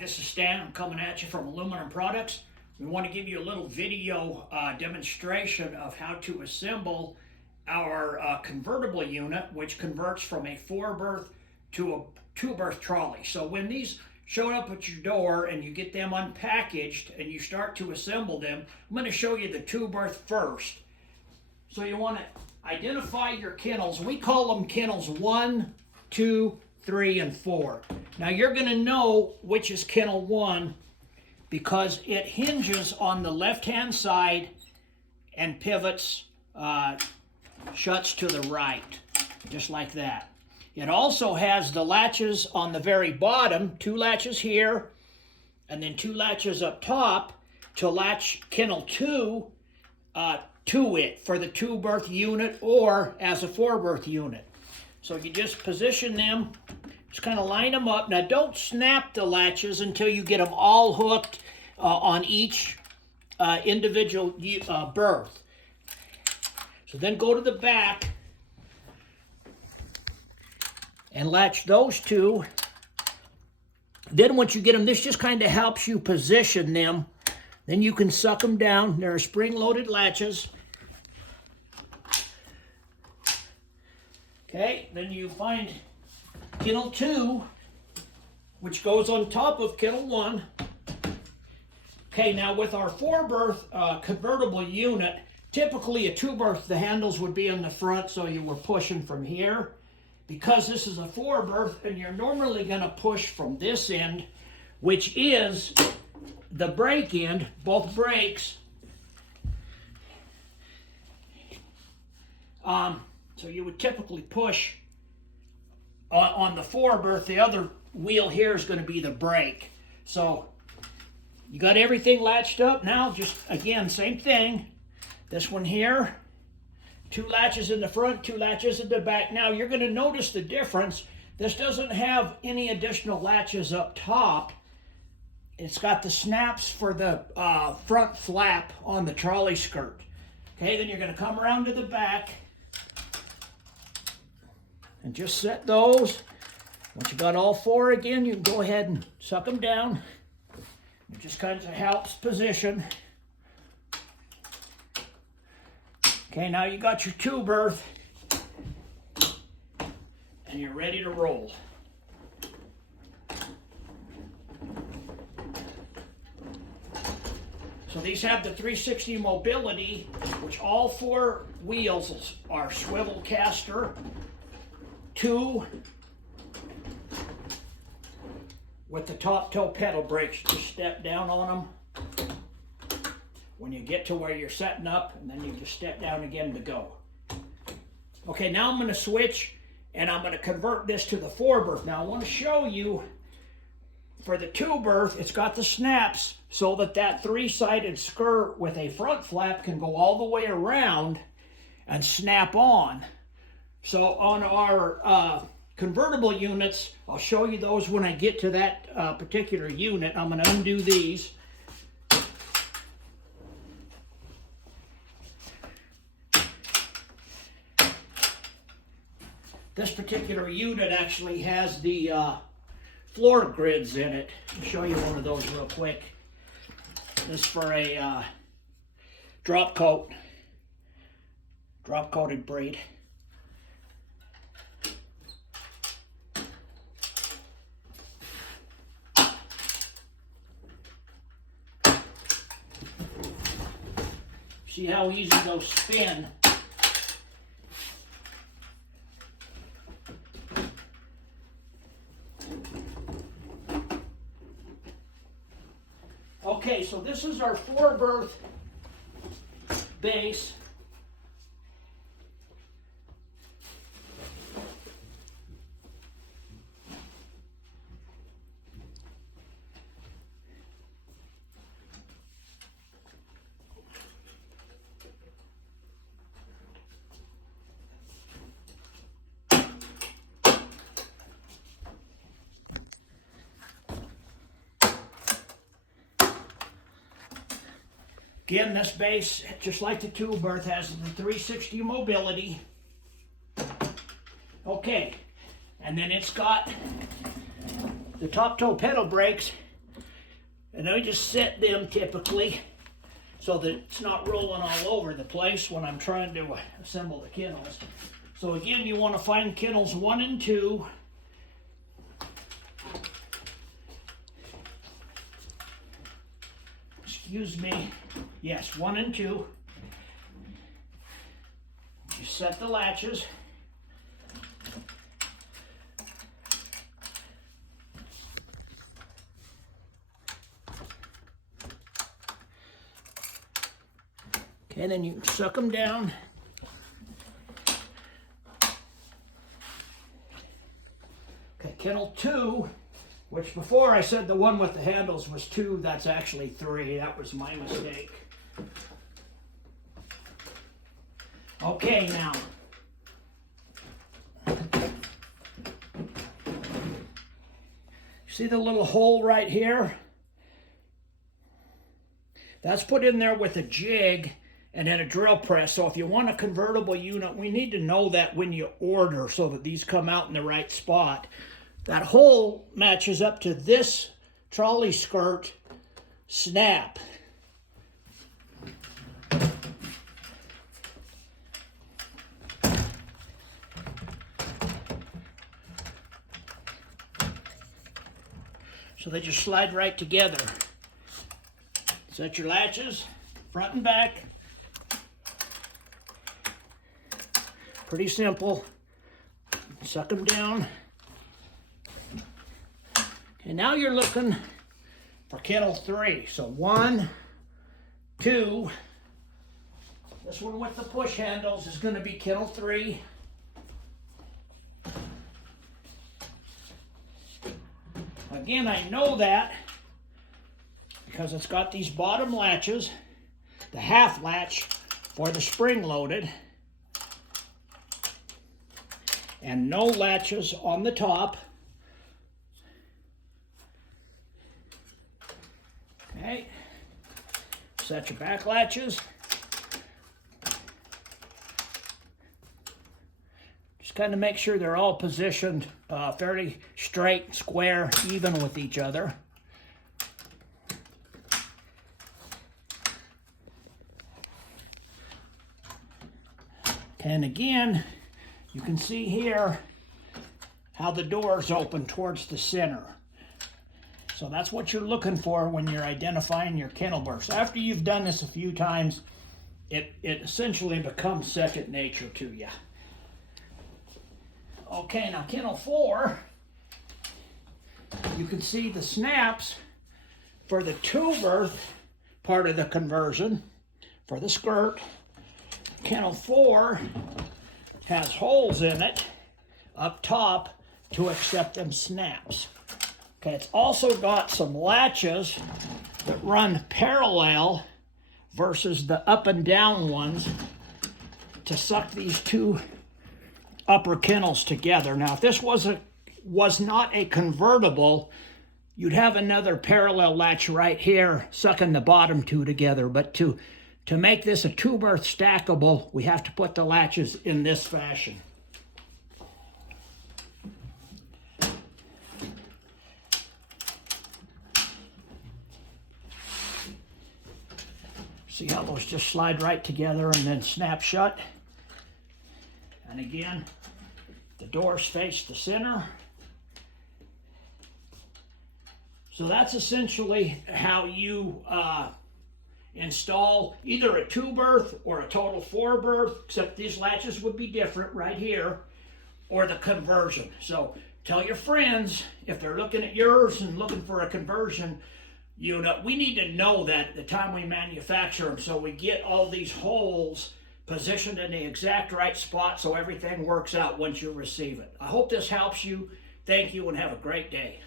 this is Stan. I'm coming at you from Aluminum Products. We want to give you a little video demonstration of how to assemble our convertible unit, which converts from a 4-berth to a 2-berth trolley. So when these show up at your door and you get them unpackaged and you start to assemble them, I'm going to show you the 2-berth first. So you want to identify your kennels. We call them kennels 1, 2, 3, and 4. Now you're going to know which is kennel 1 because it hinges on the left-hand side and pivots, shuts to the right, just like that. It also has the latches on the very bottom, 2 latches here, and then 2 latches up top to latch kennel 2 to it for the 2-berth unit or as a 4-berth unit. So you just position them, just kind of line them up. Now don't snap the latches until you get them all hooked on each individual berth. So then go to the back and latch those 2. Then once you get them, this just kind of helps you position them. Then you can suck them down. They're spring-loaded latches. Okay, then you find kennel 2, which goes on top of kennel 1. Okay, now with our 4-berth convertible unit, typically a 2-berth, the handles would be in the front, so you were pushing from here. Because this is a 4-berth, and you're normally going to push from this end, which is the brake end, both brakes. So you would typically push on the 4-berth. The other wheel here is going to be the brake. So you got everything latched up. Now just, again, same thing. This one here, 2 latches in the front, 2 latches in the back. Now you're going to notice the difference. This doesn't have any additional latches up top. It's got the snaps for the front flap on the trolley skirt. Okay, then you're going to come around to the back and just set those. Once you got all 4 again, you can go ahead and suck them down. It just kind of helps position. Okay, now you got your 2-berth and you're ready to roll. So these have the 360 mobility, which all 4 wheels are swivel caster, 2 with the top toe pedal brakes. Just step down on them when you get to where you're setting up, and then you just step down again to go. Okay, now I'm going to switch and I'm going to convert this to the 4-berth. Now I want to show you for the 2-berth, it's got the snaps so that that 3-sided skirt with a front flap can go all the way around and snap on. So on our convertible units, I'll show you those when I get to that particular unit. I'm going to undo these. This particular unit actually has the floor grids in it. I'll show you one of those real quick. This is for a drop-coated braid. See how easy those spin? Okay, so this is our 4-berth base. Again, this base, just like the 2-berth, has the 360 mobility. Okay, and then it's got the top toe pedal brakes And I just set them typically so that it's not rolling all over the place when I'm trying to assemble the kennels. So again, you want to find kennels 1 and 2. Excuse me. Yes, 1 and 2. You set the latches. Okay, then you suck them down. Okay, kennel 2, which before I said the one with the handles was 2, that's actually 3. That was my mistake. Okay, now. See the little hole right here? That's put in there with a jig and then a drill press. So if you want a convertible unit, we need to know that when you order so that these come out in the right spot. That hole matches up to this trolley skirt snap. So they just slide right together. Set your latches, front and back. Pretty simple. Suck them down. Okay, now you're looking for kennel 3. So 1, 2. This one with the push handles is going to be kennel 3. Again, I know that because it's got these bottom latches, the half latch for the spring loaded, and no latches on the top. Okay, set your back latches. Just kind of make sure they're all positioned fairly straight, square, even with each other. And again, you can see here how the doors open towards the center. So that's what you're looking for when you're identifying your kennel berths. After you've done this a few times, it essentially becomes second nature to you. Okay, now kennel 4, you can see the snaps for the 2-berth part of the conversion for the skirt. Kennel 4 has holes in it up top to accept them snaps. Okay, it's also got some latches that run parallel versus the up and down ones to suck these 2 upper kennels together. Now, if this was not a convertible, you'd have another parallel latch right here sucking the bottom 2 together. But to make this a 2-berth stackable, we have to put the latches in this fashion. See how those just slide right together and then snap shut? And again, the doors face the center. So that's essentially how you install either a 2-berth or a total 4-berth, except these latches would be different right here, or the conversion. So tell your friends, if they're looking at yours and looking for a conversion unit, we need to know that at the time we manufacture them, so we get all these holes positioned in the exact right spot so everything works out once you receive it. I hope this helps you. Thank you and have a great day.